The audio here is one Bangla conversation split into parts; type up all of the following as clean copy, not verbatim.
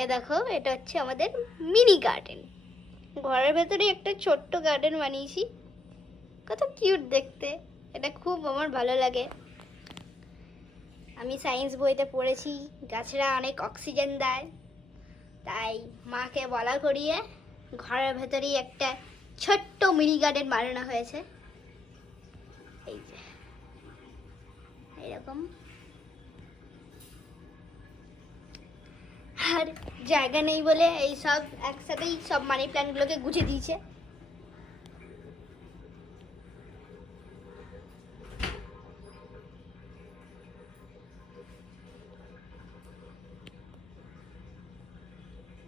এ দেখো, এটা হচ্ছে আমাদের মিনি গার্ডেন। ঘরের ভেতরে একটা ছোট্ট গার্ডেন বানিয়েছি, কত কিউট দেখতে। এটা খুব আমার ভালো লাগে। আমি সায়েন্স বইতে পড়েছি গাছেরা অনেক অক্সিজেন দেয়, তাই মাকে বলা করিয়ে ঘরের ভেতরেই একটা ছোট্ট মিনি গার্ডেন বানানো হয়েছে। এই যে এরকম। আর জায়গা নেই বলে এই সব একসাথেই সব মানি প্ল্যান্টগুলোকে গুছিয়ে দিয়েছে।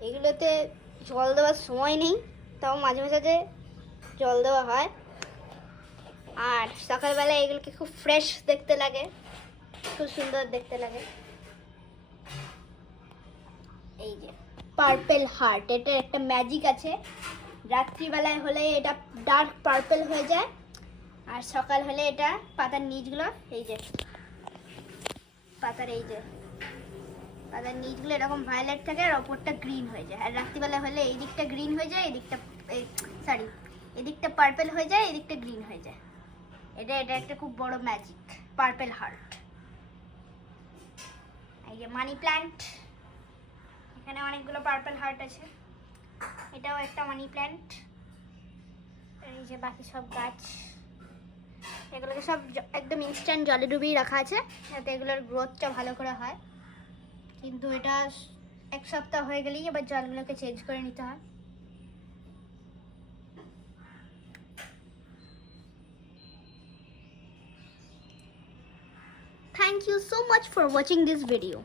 এগুলোতে জল দেওয়ার সময় নেই, তাও মাঝে মাঝে জল দেওয়া হয়। আর সকালবেলা এগুলোকে খুব ফ্রেশ দেখতে লাগে, খুব সুন্দর দেখতে লাগে। এই যে পার্পেল হার্ট, এটার একটা ম্যাজিক আছে। রাত্রিবেলায় হলে এটা ডার্ক পার্পেল হয়ে যায়, আর সকাল হলে এটা পাতার নিচগুলো, এই যে পাতার নিচগুলো এরকম ভায়োলেট থাকে আর ওপরটা গ্রিন হয়ে যায়। আর রাত্রিবেলা হলে এই দিকটা গ্রিন হয়ে যায়, এদিকটা পার্পেল হয়ে যায়, এদিকটা গ্রিন হয়ে যায়। এটা একটা খুব বড় ম্যাজিক, পার্পেল হার্ট। এই যে মানি প্ল্যান্ট, এখানে অনেকগুলো পার্পল হার্ট আছে। এটাও একটা মানি প্ল্যান্ট। এই যে বাকি সব গাছ, এগুলোকে সব একদম ইনস্ট্যান্ট জলে ডুবিয়ে রাখা আছে, যাতে এগুলোর গ্রোথটা ভালো করে হয়। কিন্তু এটা এক সপ্তাহ হয়ে গেলেই এবার জলগুলোকে চেঞ্জ করে নিতে হয়। Thank you so much for watching this video.